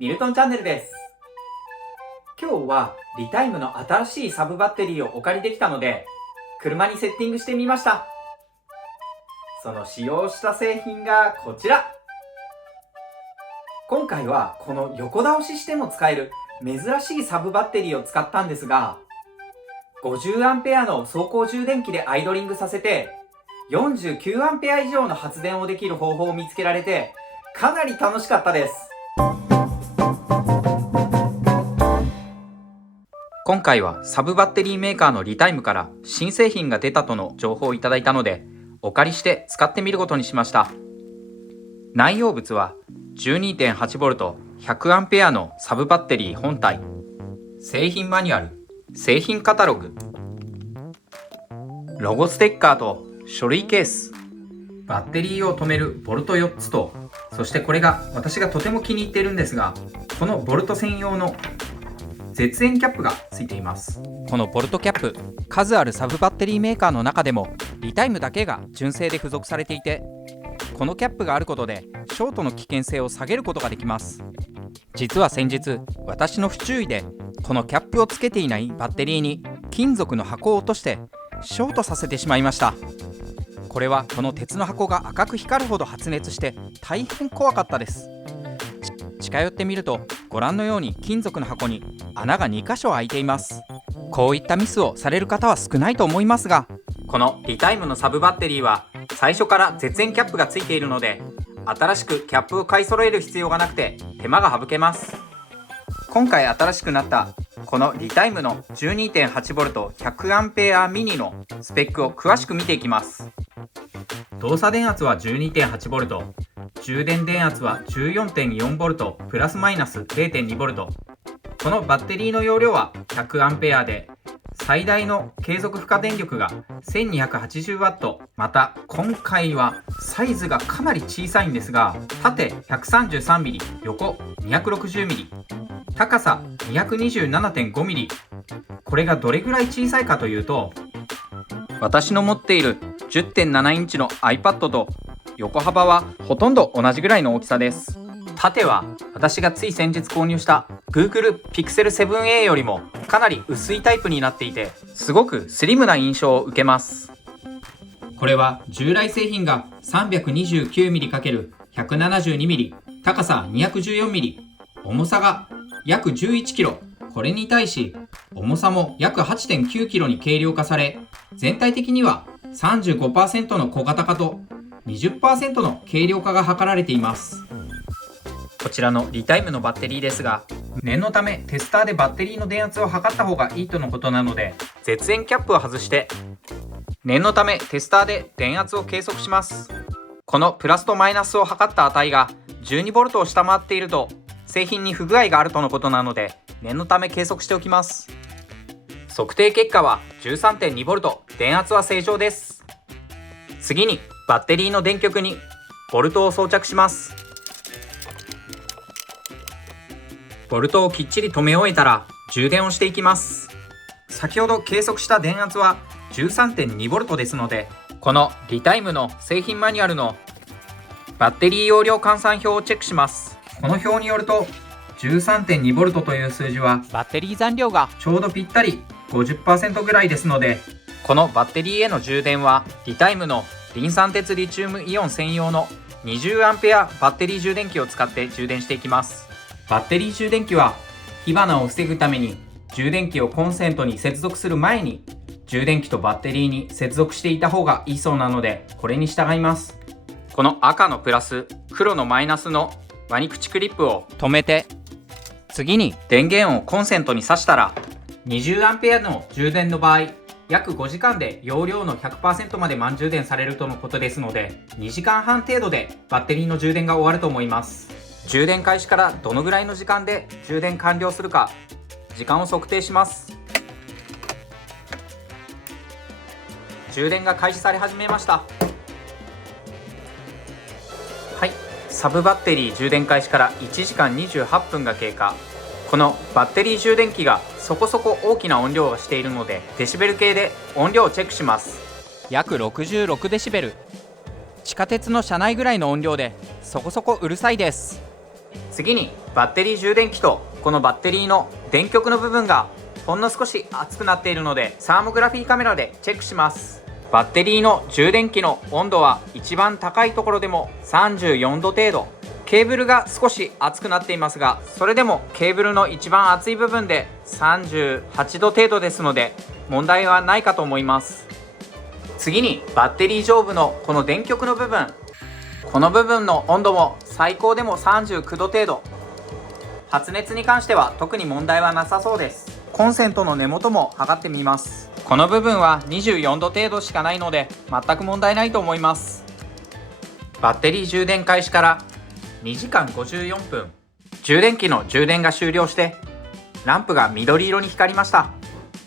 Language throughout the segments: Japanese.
ミルトンチャンネルです。今日はリタイムの新しいサブバッテリーをお借りできたので、車にセッティングしてみました。その使用した製品がこちら。今回はこの横倒ししても使える珍しいサブバッテリーを使ったんですが、50A の走行充電器でアイドリングさせて、49A 以上の発電をできる方法を見つけられて、かなり楽しかったです。今回はサブバッテリーメーカーのリタイムから新製品が出たとの情報をいただいたので、お借りして使ってみることにしました。内容物は 12.8V 100A のサブバッテリー本体、製品マニュアル、製品カタログ、ロゴステッカーと書類ケース、バッテリーを止めるボルト4つと、そしてこれが私がとても気に入っているんですが、このボルト専用の絶縁キャップがついています。このボルトキャップ、数あるサブバッテリーメーカーの中でもリタイムだけが純正で付属されていて、このキャップがあることでショートの危険性を下げることができます。実は先日、私の不注意でこのキャップをつけていないバッテリーに金属の箱を落としてショートさせてしまいました。これはこの鉄の箱が赤く光るほど発熱して大変怖かったです。近寄ってみると、ご覧のように金属の箱に穴が2箇所開いています。こういったミスをされる方は少ないと思いますが、このリタイムのサブバッテリーは最初から絶縁キャップがついているので、新しくキャップを買い揃える必要がなくて手間が省けます。今回新しくなったこのリタイムの 12.8V 100A ミニのスペックを詳しく見ていきます。動作電圧は 12.8V、 充電電圧は 14.4V プラスマイナス 0.2V。 このバッテリーの容量は 100A で、最大の継続負荷電力が 1280W。 また今回はサイズがかなり小さいんですが、縦 133mm、 横 260mm、 高さ 227.5mm。 これがどれぐらい小さいかというと、私の持っている 10.7 インチの iPad と横幅はほとんど同じぐらいの大きさです。縦は私がつい先日購入した Google Pixel 7a よりもかなり薄いタイプになっていて、すごくスリムな印象を受けます。これは従来製品が 329mm×172mm、 高さ 214mm、 重さが約 11kg。 これに対し重さも約 8.9kg に軽量化され、全体的には 35% の小型化と 20% の軽量化が図られています。こちらのリタイムのバッテリーですが、念のためテスターでバッテリーの電圧を測った方がいいとのことなので、絶縁キャップを外して念のためテスターで電圧を計測します。このプラスとマイナスを測った値が 12V を下回っていると製品に不具合があるとのことなので、念のため計測しておきます。測定結果は 13.2V、 電圧は正常です。次にバッテリーの電極にボルトを装着します。ボルトをきっちり留め終えたら充電をしていきます。先ほど計測した電圧は 13.2V ですので、このリタイムの製品マニュアルのバッテリー容量換算表をチェックします。この表によると 13.2V という数字はバッテリー残量がちょうどぴったり 50% ぐらいですので、このバッテリーへの充電はリタイムのリン酸鉄リチウムイオン専用の 20A バッテリー充電器を使って充電していきます。バッテリー充電器は火花を防ぐために充電器をコンセントに接続する前に充電器とバッテリーに接続していた方がいいそうなので、これに従います。この赤のプラス、黒のマイナスのワニ口クリップを止めて、次に電源をコンセントに挿したら 20A の充電の場合、約5時間で容量の 100% まで満充電されるとのことですので、2時間半程度でバッテリーの充電が終わると思います。充電開始からどのぐらいの時間で充電完了するか、時間を測定します。充電が開始され始めました。はい、サブバッテリー充電開始から1時間28分が経過。このバッテリー充電器がそこそこ大きな音量をしているので、デシベル計で音量をチェックします。約66デシベル。地下鉄の車内ぐらいの音量でそこそこうるさいです。次にバッテリー充電器とこのバッテリーの電極の部分がほんの少し熱くなっているのでサーモグラフィーカメラでチェックします。バッテリーの充電器の温度は一番高いところでも34度程度。ケーブルが少し熱くなっていますが、それでもケーブルの一番熱い部分で38度程度ですので問題はないかと思います。次にバッテリー上部のこの電極の部分、この部分の温度も最高でも39度程度。発熱に関しては特に問題はなさそうです。コンセントの根元も測ってみます。この部分は24度程度しかないので全く問題ないと思います。バッテリー充電開始から2時間54分、充電器の充電が終了してランプが緑色に光りました。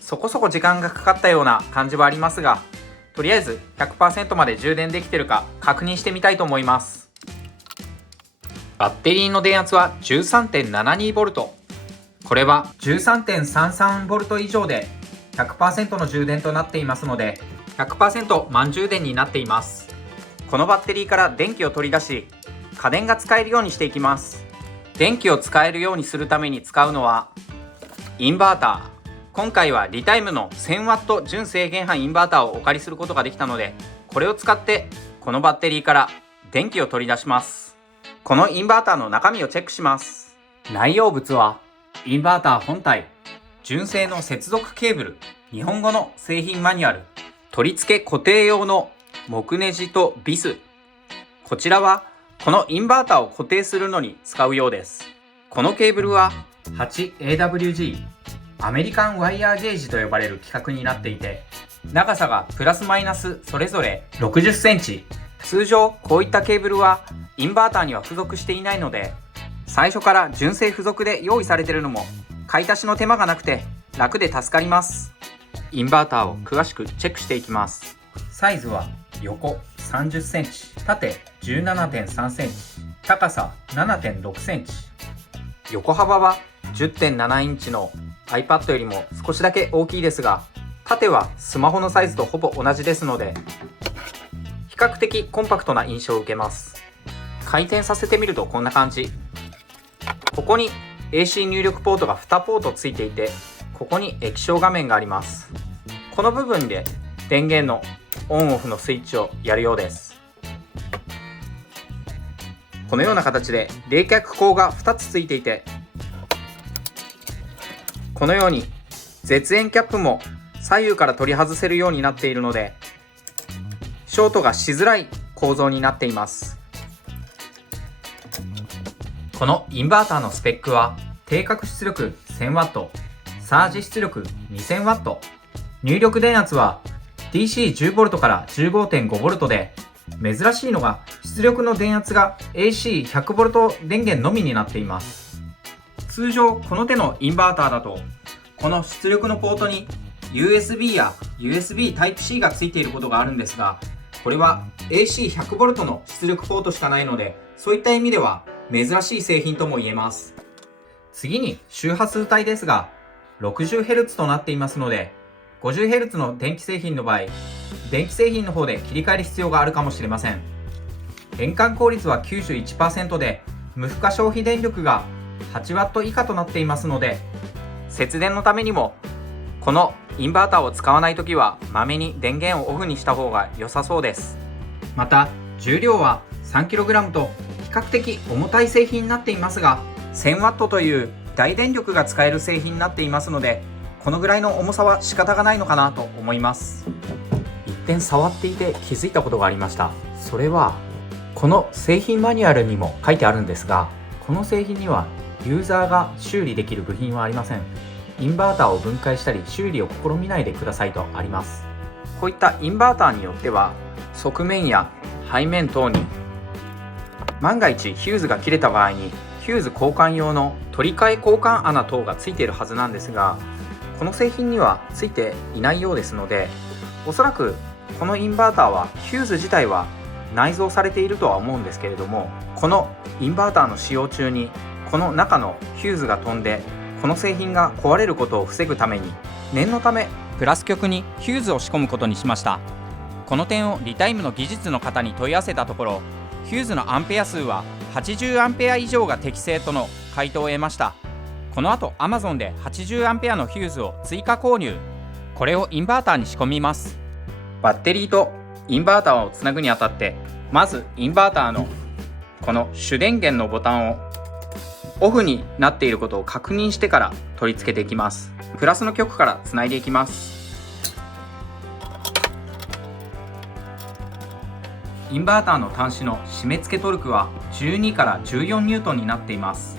そこそこ時間がかかったような感じはありますが、とりあえず 100% まで充電できているか確認してみたいと思います。バッテリーの電圧は 13.72V。 これは 13.33V 以上で 100% の充電となっていますので 100% 満充電になっています。このバッテリーから電気を取り出し家電が使えるようにしていきます。電気を使えるようにするために使うのはインバーター。今回はリタイムの 1000W 純正限範インバーターをお借りすることができたので、これを使ってこのバッテリーから電気を取り出します。このインバーターの中身をチェックします。内容物はインバーター本体、純正の接続ケーブル、日本語の製品マニュアル、取り付け固定用の木ネジとビス。こちらはこのインバーターを固定するのに使うようです。このケーブルは 8AWG アメリカンワイヤーゲージと呼ばれる規格になっていて、長さがプラスマイナスそれぞれ60センチ。通常こういったケーブルはインバーターには付属していないので、最初から純正付属で用意されているのも買い足しの手間がなくて楽で助かります。インバーターを詳しくチェックしていきます。サイズは横30センチ、縦17.3センチ、高さ7.6センチ。横幅は 10.7 インチの iPad よりも少しだけ大きいですが、縦はスマホのサイズとほぼ同じですので、比較的コンパクトな印象を受けます。回転させてみるとこんな感じ。ここに AC 入力ポートが2ポートついていて、ここに液晶画面があります。この部分で電源のオンオフのスイッチをやるようです。このような形で冷却口が2つついていて、このように絶縁キャップも左右から取り外せるようになっているので、ショートがしづらい構造になっています。このインバーターのスペックは定格出力 1000W、 サージ出力 2000W、 入力電圧は DC10V から 15.5V で、珍しいのが出力の電圧が AC100V 電源のみになっています。通常この手のインバーターだとこの出力のポートに USB や USB Type-C がついていることがあるんですが、これは AC100V の出力ポートしかないので、そういった意味では珍しい製品とも言えます。次に周波数帯ですが 60Hz となっていますので、50Hz の電気製品の場合、電気製品の方で切り替える必要があるかもしれません。変換効率は 91% で、無負荷消費電力が 8W 以下となっていますので、節電のためにもこのインバーターを使わないときはまめに電源をオフにした方が良さそうです。また重量は 3kg と比較的重たい製品になっていますが、 1000W という大電力が使える製品になっていますので、このぐらいの重さは仕方がないのかなと思います。一点触っていて気づいたことがありました。それはこの製品マニュアルにも書いてあるんですが、この製品にはユーザーが修理できる部品はありません。インバーターを分解したり修理を試みないでくださいとあります。こういったインバーターによっては側面や背面等に万が一ヒューズが切れた場合にヒューズ交換用の取り替え交換穴等がついているはずなんですが、この製品にはついていないようですので、おそらくこのインバーターはヒューズ自体は内蔵されているとは思うんですけれども、このインバーターの使用中にこの中のヒューズが飛んでこの製品が壊れることを防ぐために念のためプラス極にヒューズを仕込むことにしました。この点をリタイムの技術の方に問い合わせたところ、ヒューズのアンペア数は 80A 以上が適正との回答を得ました。この後 Amazon で 80A のヒューズを追加購入。これをインバーターに仕込みます。バッテリーとインバーターをつなぐにあたって、まずインバーターのこの主電源のボタンをオフになっていることを確認してから取り付けていきます。プラスの極からつないでいきます。インバーターの端子の締め付けトルクは12から14ニュートンになっています。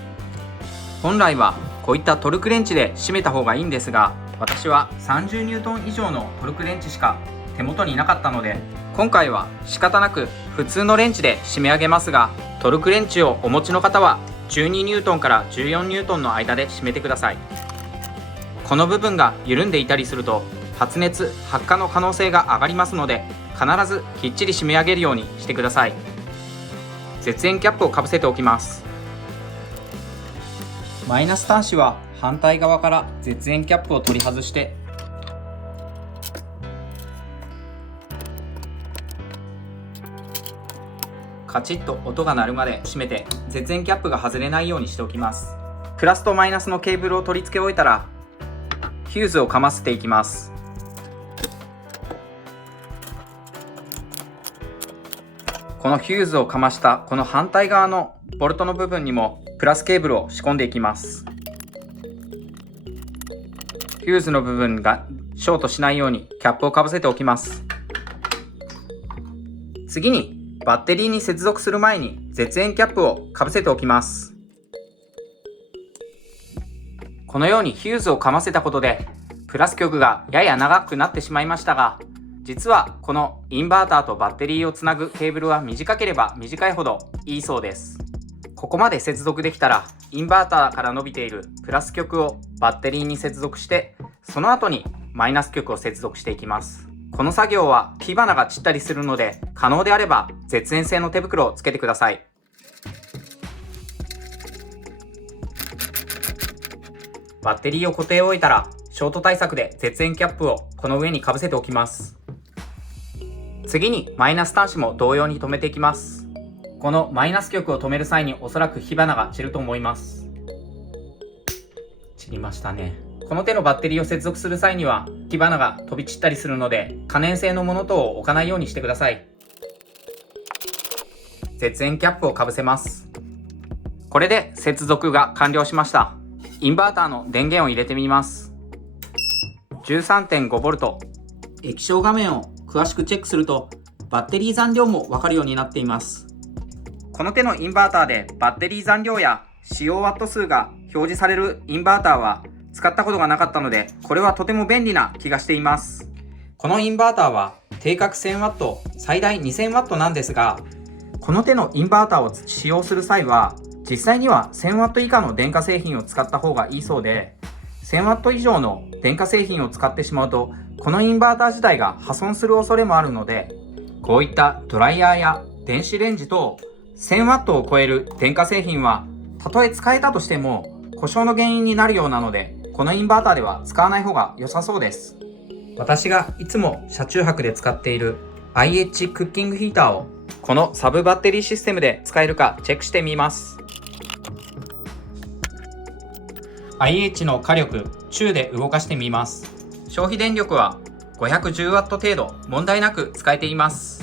本来はこういったトルクレンチで締めた方がいいんですが、私は30ニュートン以上のトルクレンチしか手元になかったので、今回は仕方なく普通のレンチで締め上げますが、トルクレンチをお持ちの方は12ニュートンから14ニュートンの間で締めてください。この部分が緩んでいたりすると発熱・発火の可能性が上がりますので、必ずきっちり締め上げるようにしてください。絶縁キャップをかぶせておきます。マイナス端子は反対側から絶縁キャップを取り外して、カチッと音が鳴るまで締めて、絶縁キャップが外れないようにしておきます。プラスとマイナスのケーブルを取り付け終えたら、ヒューズをかませていきます。このヒューズをかましたこの反対側のボルトの部分にもプラスケーブルを仕込んでいきます。ヒューズの部分がショートしないようにキャップをかぶせておきます。次にバッテリーに接続する前に絶縁キャップをかぶせておきます。このようにヒューズをかませたことでプラス極がやや長くなってしまいましたが、実はこのインバーターとバッテリーをつなぐケーブルは短ければ短いほどいいそうです。ここまで接続できたら、インバーターから伸びているプラス極をバッテリーに接続して、その後にマイナス極を接続していきます。この作業は火花が散ったりするので、可能であれば絶縁性の手袋をつけてください。バッテリーを固定を終えたら、ショート対策で絶縁キャップをこの上にかぶせておきます。次にマイナス端子も同様に留めていきます。このマイナス極を止める際におそらく火花が散ると思います。散りましたね。この手のバッテリーを接続する際には火花が飛び散ったりするので、可燃性のもの等を置かないようにしてください。絶縁キャップをかぶせます。これで接続が完了しました。インバーターの電源を入れてみます。 13.5V。 液晶画面を詳しくチェックするとバッテリー残量もわかるようになっています。この手のインバーターでバッテリー残量や使用ワット数が表示されるインバーターは使ったことがなかったので、これはとても便利な気がしています。このインバーターは定格 1000W 最大 2000W なんですが、この手のインバーターを使用する際は実際には 1000W 以下の電化製品を使った方がいいそうで、 1000W 以上の電化製品を使ってしまうとこのインバーター自体が破損する恐れもあるので、こういったドライヤーや電子レンジ等 1000W を超える電化製品はたとえ使えたとしても故障の原因になるようなので、このインバーターでは使わない方が良さそうです。私がいつも車中泊で使っている IH クッキングヒーターをこのサブバッテリーシステムで使えるかチェックしてみます。 IH の火力中で動かしてみます。消費電力は 510W 程度問題なく使えています。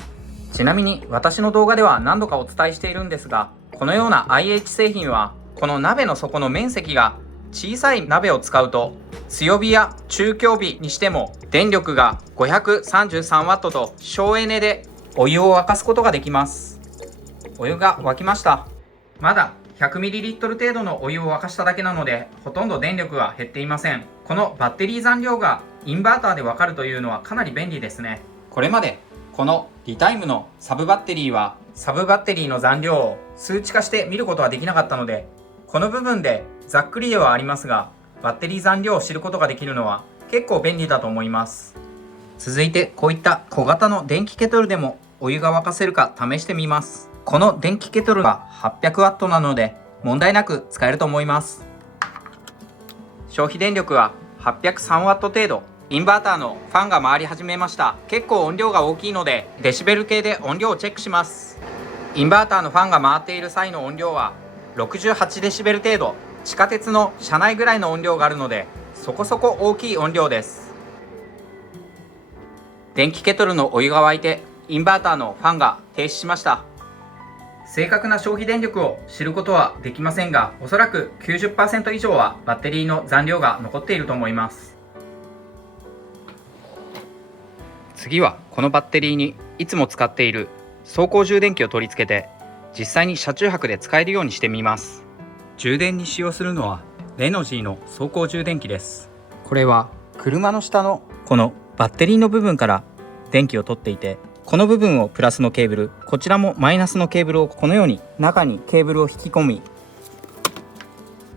ちなみに私の動画では何度かお伝えしているんですが、このような IH 製品はこの鍋の底の面積が小さい鍋を使うと、強火や中強火にしても電力が 533W と省エネでお湯を沸かすことができます。お湯が沸きました。まだ 100ml 程度のお湯を沸かしただけなので、ほとんど電力は減っていません。このバッテリー残量がインバーターでわかるというのはかなり便利ですね。これまでこのリタイムのサブバッテリーはサブバッテリーの残量を数値化して見ることはできなかったので、この部分でざっくりではありますがバッテリー残量を知ることができるのは結構便利だと思います。続いてこういった小型の電気ケトルでもお湯が沸かせるか試してみます。この電気ケトルは 800W なので問題なく使えると思います。消費電力は 803W 程度。インバーターのファンが回り始めました。結構音量が大きいのでデシベル計で音量をチェックします。インバーターのファンが回っている際の音量は68デシベル程度、地下鉄の車内ぐらいの音量があるので、そこそこ大きい音量です。電気ケトルのお湯が沸いてインバーターのファンが停止しました。正確な消費電力を知ることはできませんが、おそらく 90% 以上はバッテリーの残量が残っていると思います。次はこのバッテリーにいつも使っている走行充電器を取り付けて、実際に車中泊で使えるようにしてみます。充電に使用するのはレノジーの走行充電器です。これは車の下のこのバッテリーの部分から電気を取っていて、この部分をプラスのケーブル、こちらもマイナスのケーブルをこのように中にケーブルを引き込み、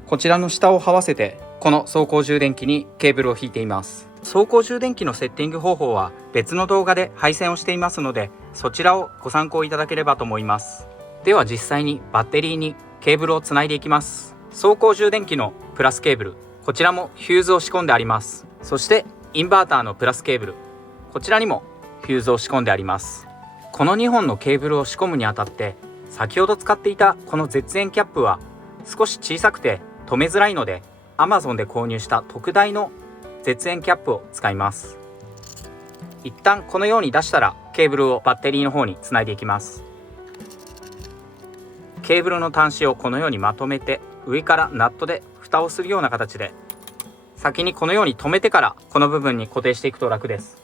こちらの下を這わせてこの走行充電器にケーブルを引いています。走行充電器のセッティング方法は別の動画で配線をしていますので、そちらをご参考いただければと思います。では実際にバッテリーにケーブルをつないでいきます。走行充電器のプラスケーブル、こちらもフューズを仕込んであります。そしてインバーターのプラスケーブル、こちらにもフューズを仕込んであります。この2本のケーブルを仕込むにあたって、先ほど使っていたこの絶縁キャップは少し小さくて止めづらいので、 Amazon で購入した特大の絶縁キャップを使います。一旦このように出したらケーブルをバッテリーの方につないでいきます。ケーブルの端子をこのようにまとめて、上からナットで蓋をするような形で、先にこのように留めてからこの部分に固定していくと楽です。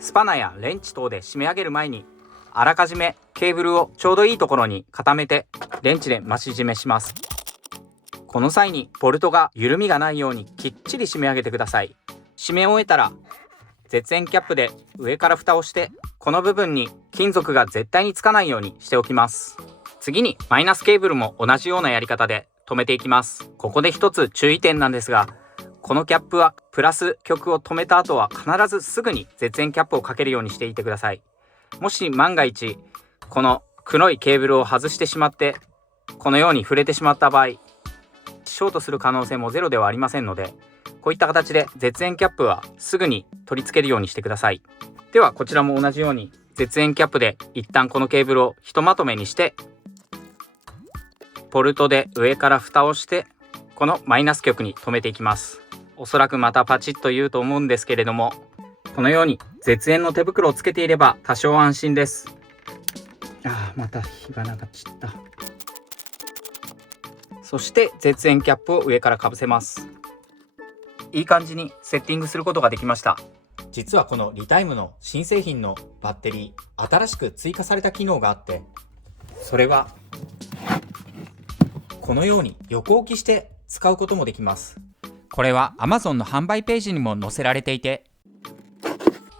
スパナやレンチ等で締め上げる前に、あらかじめケーブルをちょうどいいところに固めてレンチで増し締めします。この際にボルトが緩みがないようにきっちり締め上げてください。締め終えたら絶縁キャップで上から蓋をして、この部分に金属が絶対につかないようにしておきます。次にマイナスケーブルも同じようなやり方で留めていきます。ここで一つ注意点なんですが、このキャップはプラス極を止めた後は必ずすぐに絶縁キャップをかけるようにしていてください。もし万が一この黒いケーブルを外してしまってこのように触れてしまった場合、ショートする可能性もゼロではありませんので、こういった形で絶縁キャップはすぐに取り付けるようにしてください。ではこちらも同じように絶縁キャップで一旦このケーブルをひとまとめにして、ボルトで上から蓋をしてこのマイナス極に留めていきます。おそらくまたパチッと言うと思うんですけれども、このように絶縁の手袋をつけていれば多少安心です。また火花が散った。そして絶縁キャップを上からかぶせます。いい感じにセッティングすることができました。実はこのリタイムの新製品のバッテリー、新しく追加された機能があって、それはこのように横置きして使うこともできます。これは Amazon の販売ページにも載せられていて、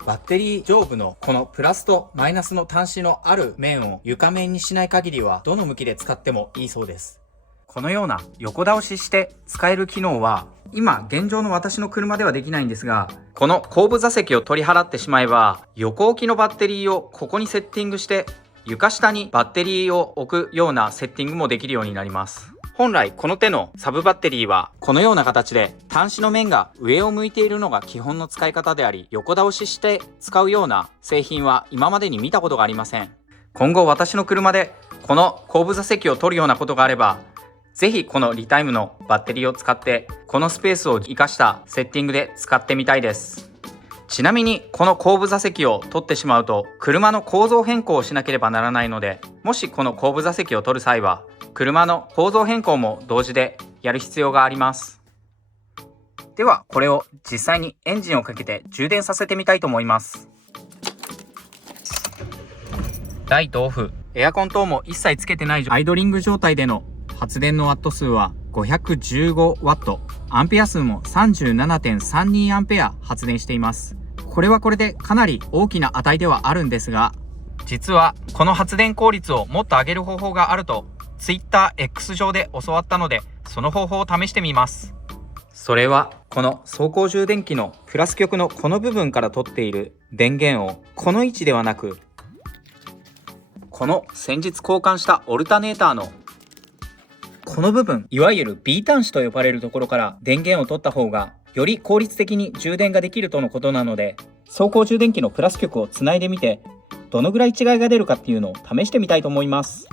バッテリー上部のこのプラスとマイナスの端子のある面を床面にしない限りはどの向きで使ってもいいそうです。このような横倒しして使える機能は今現状の私の車ではできないんですが、この後部座席を取り払ってしまえば横置きのバッテリーをここにセッティングして、床下にバッテリーを置くようなセッティングもできるようになります。本来この手のサブバッテリーはこのような形で端子の面が上を向いているのが基本の使い方であり、横倒しして使うような製品は今までに見たことがありません。今後私の車でこの後部座席を取るようなことがあれば、ぜひこのリタイムのバッテリーを使ってこのスペースを生かしたセッティングで使ってみたいです。ちなみにこの後部座席を取ってしまうと車の構造変更をしなければならないので、もしこの後部座席を取る際は車の構造変更も同時でやる必要があります。ではこれを実際にエンジンをかけて充電させてみたいと思います。ライトオフ、エアコン等も一切つけてないアイドリング状態での発電のワット数は515ワット、アンペア数も 37.32 アンペア発電しています。これはこれでかなり大きな値ではあるんですが、実はこの発電効率をもっと上げる方法があると TwitterX 上で教わったので、その方法を試してみます。それはこの走行充電器のプラス極のこの部分から取っている電源をこの位置ではなく、この先日交換したオルタネーターのこの部分、いわゆる B 端子と呼ばれるところから電源を取った方がより効率的に充電ができるとのことなので、走行充電器のプラス極をつないでみて、どのぐらい違いが出るかっていうのを試してみたいと思います。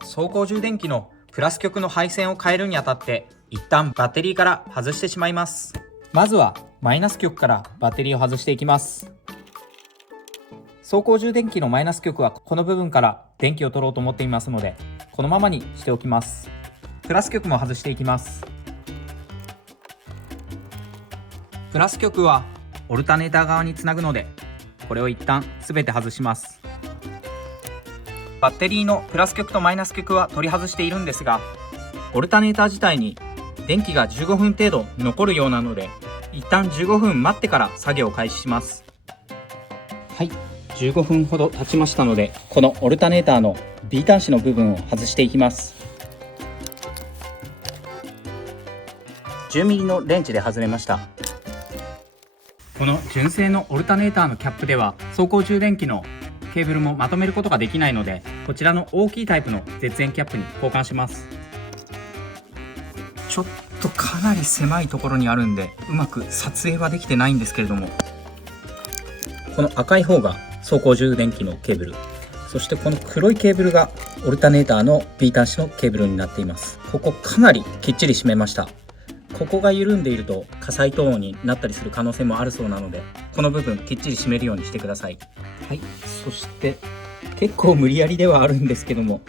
走行充電器のプラス極の配線を変えるにあたって一旦バッテリーから外してしまいます。まずはマイナス極からバッテリーを外していきます。走行充電器のマイナス極はこの部分から電気を取ろうと思っていますので、このままにしておきます。プラス極も外していきます。プラス極はオルタネーター側につなぐので、これを一旦全て外します。バッテリーのプラス極とマイナス極は取り外しているんですが、オルタネーター自体に電気が15分程度残るようなので、一旦15分待ってから作業を開始します。はい、15分ほど経ちましたので、このオルタネーターの B 端子の部分を外していきます。10mm のレンチで外れました。この純正のオルタネーターのキャップでは走行充電器のケーブルもまとめることができないので、こちらの大きいタイプの絶縁キャップに交換します。ちょっとかなり狭いところにあるんで、うまく撮影はできてないんですけれども、この赤い方が走行充電器のケーブル、そしてこの黒いケーブルがオルタネーターの B 端子のケーブルになっています。ここかなりきっちり締めました。ここが緩んでいると火災等になったりする可能性もあるそうなので、この部分きっちり締めるようにしてください。はい、そして結構無理やりではあるんですけども、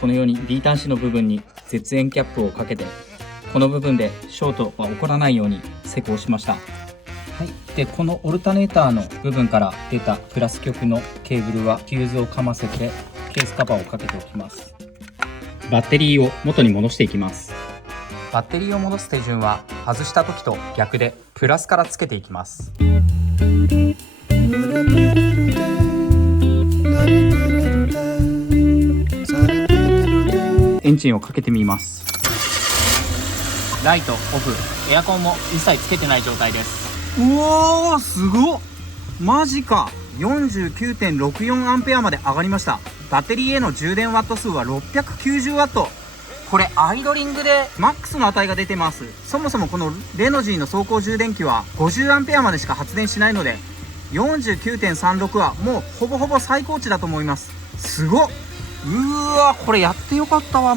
このように B 端子の部分に絶縁キャップをかけて、この部分でショートは起こらないように施工しました。はい、でこのオルタネーターの部分から出たプラス極のケーブルはフューズをかませてケースカバーをかけておきます。バッテリーを元に戻していきます。バッテリーを戻す手順は外した時と逆でプラスからつけていきます。エンジンをかけてみます。ライトオフ、エアコンも一切つけてない状態です。うおー、すごっ、マジか。 49.64 アンペアまで上がりました。バッテリーへの充電ワット数は690ワット。これアイドリングでマックスの値が出てます。そもそもこのレノジーの走行充電器は50アンペアまでしか発電しないので、 49.36 はもうほぼほぼ最高値だと思います。すごっ。うーわ、これやってよかったわ。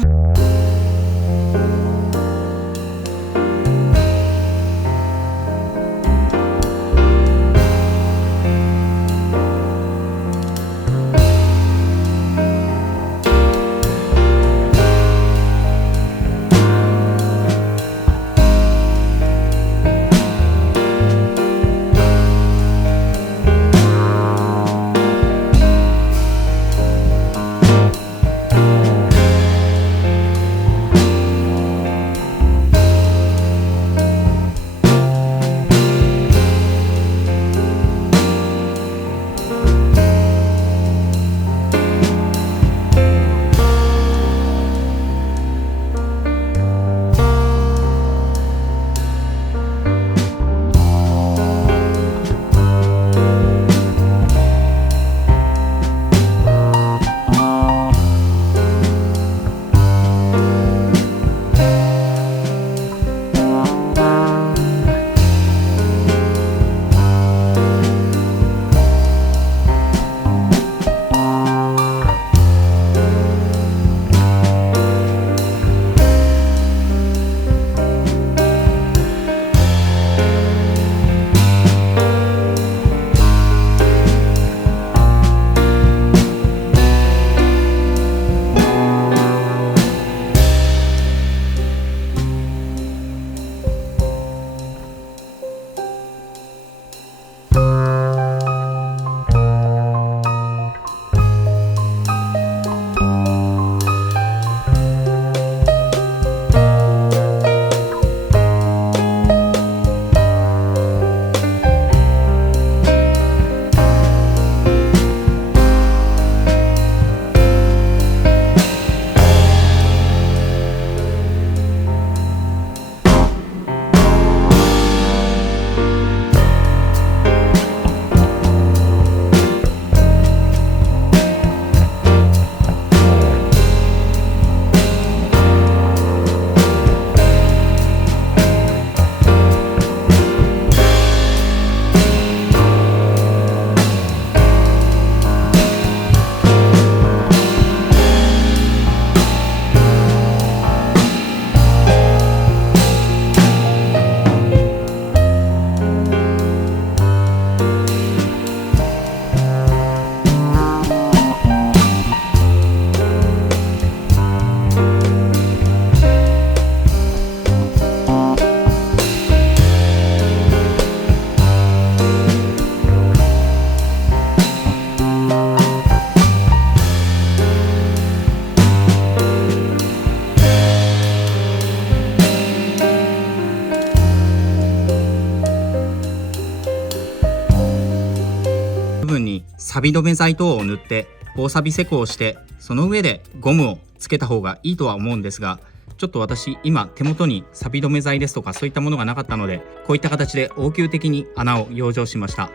錆止め剤等を塗って防錆施工をして、その上でゴムをつけた方がいいとは思うんですが、ちょっと私今手元に錆止め剤ですとかそういったものがなかったので、こういった形で応急的に穴を養生しました。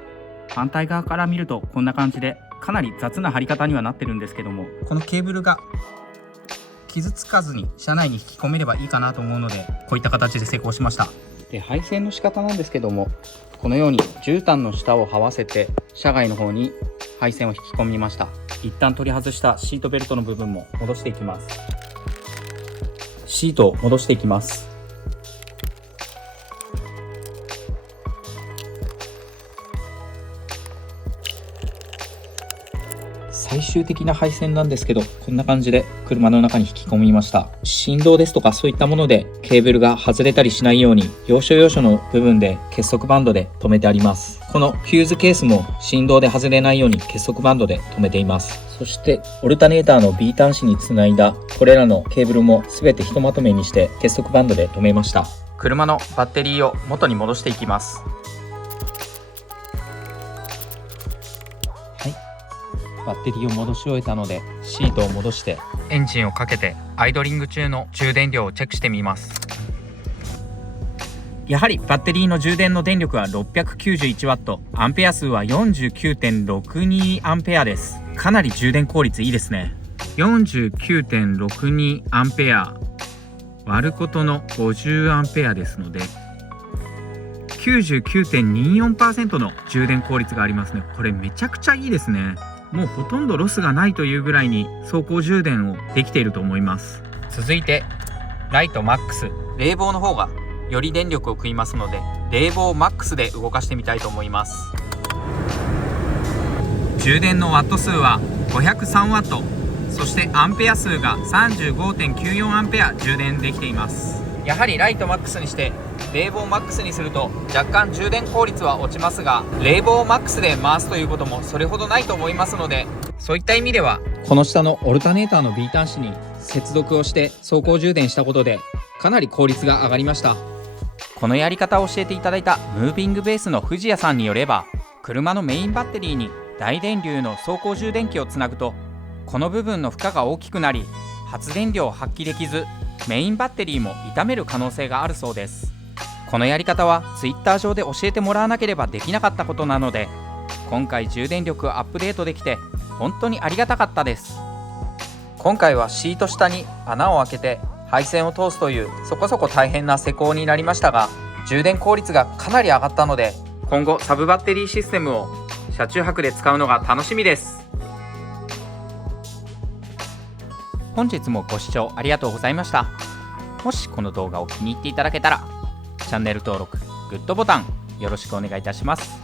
反対側から見るとこんな感じで、かなり雑な貼り方にはなってるんですけども、このケーブルが傷つかずに車内に引き込めればいいかなと思うので、こういった形で施工しました。で、配線の仕方なんですけども、このように絨毯の下を這わせて車外の方に配線を引き込みました。一旦取り外したシートベルトの部分も戻していきます。シートを戻していきます。最終的な配線なんですけど、こんな感じで車の中に引き込みました。振動ですとかそういったものでケーブルが外れたりしないように、要所要所の部分で結束バンドで留めてあります。このフューズケースも振動で外れないように結束バンドで留めています。そしてオルタネーターの B 端子につないだこれらのケーブルも全てひとまとめにして結束バンドで留めました。車のバッテリーを元に戻していきます。バッテリーを戻し終えたので、シートを戻してエンジンをかけてアイドリング中の充電量をチェックしてみます。やはりバッテリーの充電の電力は 691W、 アンペア数は 49.62 アンペアです。かなり充電効率いいですね。 49.62 アンペア割ることの50アンペアですので 99.24% の充電効率がありますね。これめちゃくちゃいいですね。もうほとんどロスがないというぐらいに走行充電をできていると思います。続いてライトマックス、冷房の方がより電力を食いますので、冷房マックスで動かしてみたいと思います。充電のワット数は503ワット、そしてアンペア数が 35.94 アンペア充電できています。やはりライトマックスにして冷房マックスにすると若干充電効率は落ちますが、冷房マックスで回すということもそれほどないと思いますので、そういった意味ではこの下のオルタネーターの B 端子に接続をして走行充電したことでかなり効率が上がりました。このやり方を教えていただいたムービングベースの藤谷さんによれば、車のメインバッテリーに大電流の走行充電器をつなぐと、この部分の負荷が大きくなり発電量を発揮できず、メインバッテリーも傷める可能性があるそうです。このやり方は Twitter 上で教えてもらわなければできなかったことなので、今回充電力をアップデートできて本当にありがたかったです。今回はシート下に穴を開けて配線を通すというそこそこ大変な施工になりましたが、充電効率がかなり上がったので、今後サブバッテリーシステムを車中泊で使うのが楽しみです。本日もご視聴ありがとうございました。もしこの動画を気に入っていただけたらチャンネル登録、グッドボタンよろしくお願いいたします。